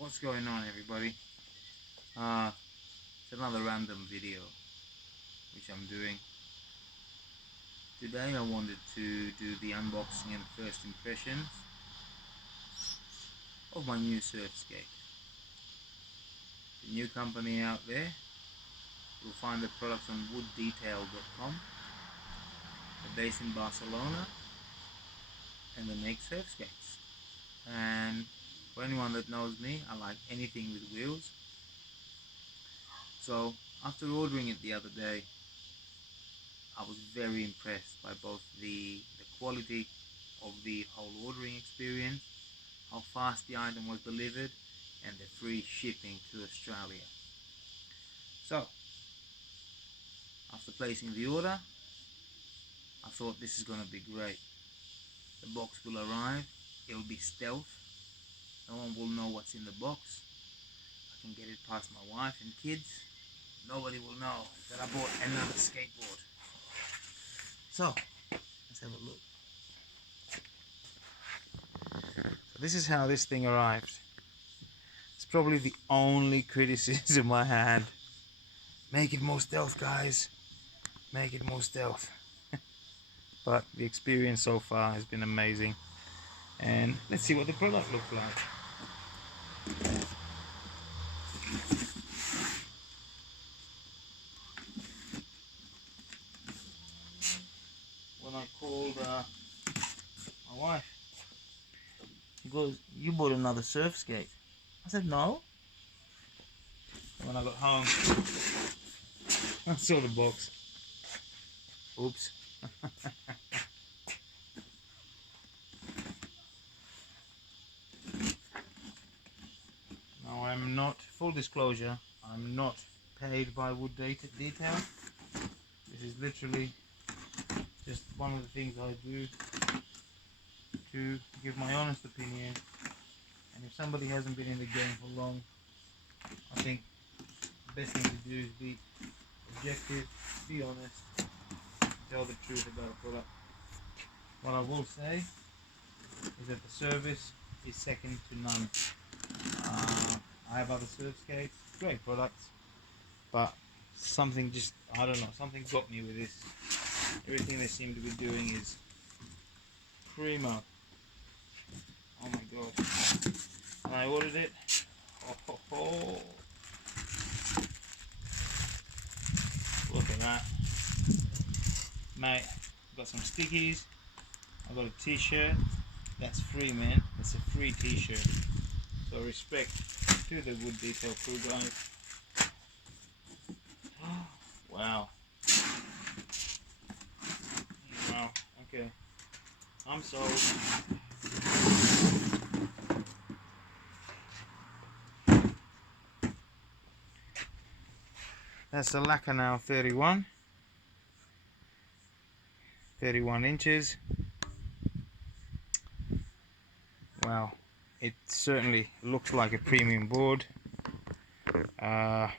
What's going on, everybody? It's another random video which I'm doing. Today I wanted to do the unboxing and first impressions of my new surfskate. The new company out there. You'll find the products on Wooddetail.com. They're based in Barcelona and they make surfskates. And for anyone that knows me, I like anything with wheels. So after ordering it the other day, I was very impressed by both the quality of the whole ordering experience, how fast the item was delivered, and the free shipping to Australia. So after placing the order, I thought this is going to be great. The box will arrive, it'll be stealth, no one will know what's in the box. I can get it past my wife and kids. Nobody will know that I bought another skateboard. So let's have a look. So this is how this thing arrived. It's probably the only criticism I had. Make it more stealth, guys. Make it more stealth. But the experience so far has been amazing. And let's see what the product looks like. When I called my wife, she goes, "You bought another surfskate." I said, "No." And when I got home, I saw the box. Oops. Now I'm not, full disclosure, I'm not paid by Wooddetail. This is literally just one of the things I do to give my honest opinion. And if somebody hasn't been in the game for long, I think the best thing to do is be objective, be honest, tell the truth about a product. What I will say is that the service is second to none. I have other surfskates, great products, but something just, I don't know, something got me with this. Everything they seem to be doing is primo. Oh my god. And I ordered it. Oh. Look at that. Mate, got some stickies. I got a t-shirt. That's free, man. That's a free t-shirt. So respect to the Wooddetail crew, guys. Wow. Wow. Okay. I'm sold. That's a Lakanau 31 inches. Wow, it certainly looks like a premium board. Wow,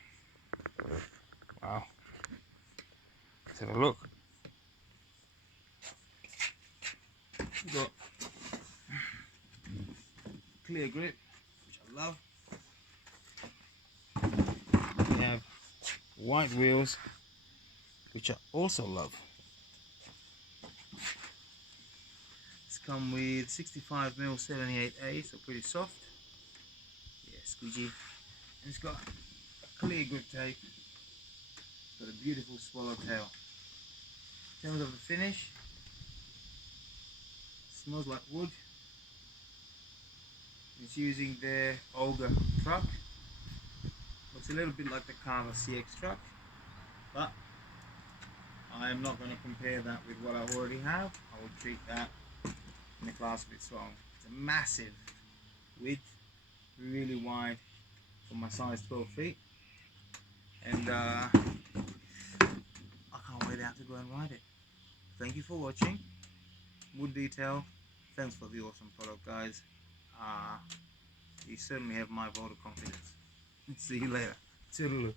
let's have a look. We've got clear grip, which I love. We have white wheels, which I also love. It's come with 65mm 78A, so pretty soft. Yeah, squeegee. And it's got a clear grip tape. It's got a beautiful swallowtail. In terms of the finish, it smells like wood. It's using their Olga truck. Looks a little bit like the Carver CX truck, but I am not going to compare that with what I already have. I will treat that in a class of its own. It's a massive width, really wide for my size 12 feet, and I can't wait out to go and ride it. Thank you for watching. Wooddetail, thanks for the awesome product, guys. You certainly have my vote of confidence. See you later. Toodaloo.